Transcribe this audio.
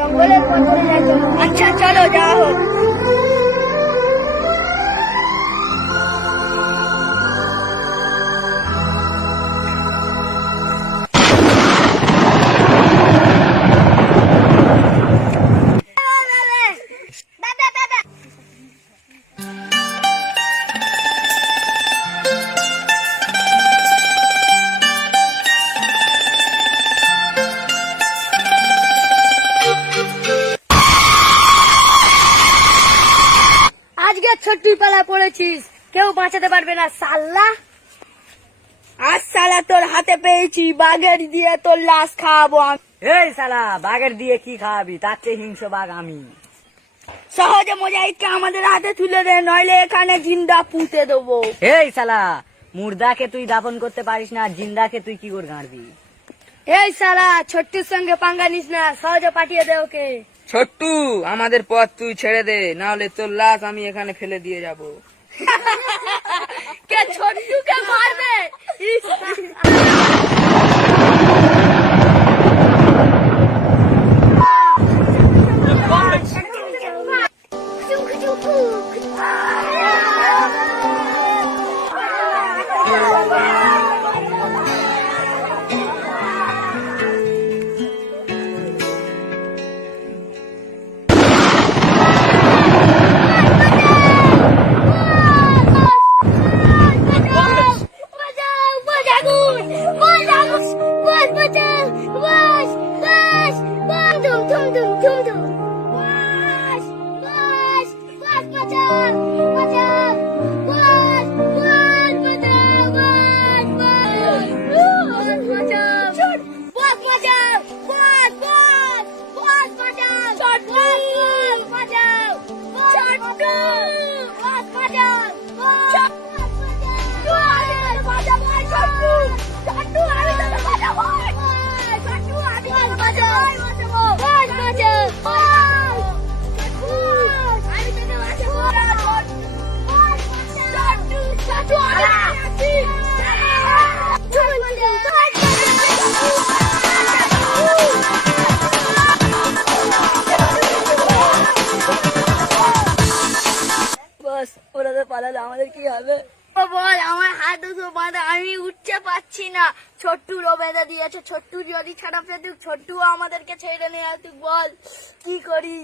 জঙ্গলের পথে যেতে হবে। আচ্ছা চলো যাওয়া হোক। আজকে ছোট্টুই পালা পড়েছিস, কেউ বাঁচাতে পারবে না সাল্লা। আজ শালা তোর হাতে পেয়েছি, বাঘের দিয়ে তোর লাশ খাওয়াবো আমি। এই শালা বাঘের দিয়ে কি খাওয়াবি? তার চেয়ে হিংস্র বাঘ আমি। সহজে মুজাহিদকে আমাদের হাতে তুলে দে, নইলে এখানে জিন্দা পুঁতে দেবো। এই শালা মুর্দাকে তুই দাফন করতে পারিস না, জিন্দাকে তুই কি করে গাঁড়বি? এই সালা ছোট্টুর সঙ্গে পাঙ্গা নিস না, সহজে পাঠিয়ে দে ওকে। ছোট্টু, আমাদের পথ তুই ছেড়ে দে, না হলে তোর লাশ আমি এখানে ফেলে দিয়ে যাব। কে ছোট্টুকে মারবে? ইস! বস, ওরা তো পালালে আমাদের কি হবে? ও বল, আমার হাত দুটো বাঁধা, আমি উঠতে পারছি না। ছোট্টুরও বেঁধে দিয়েছে, ছোট্টু যদি ছাড়া পেতুক, ছোট্টু আমাদেরকে ছেড়ে নিয়ে আসুক। বল কি করি?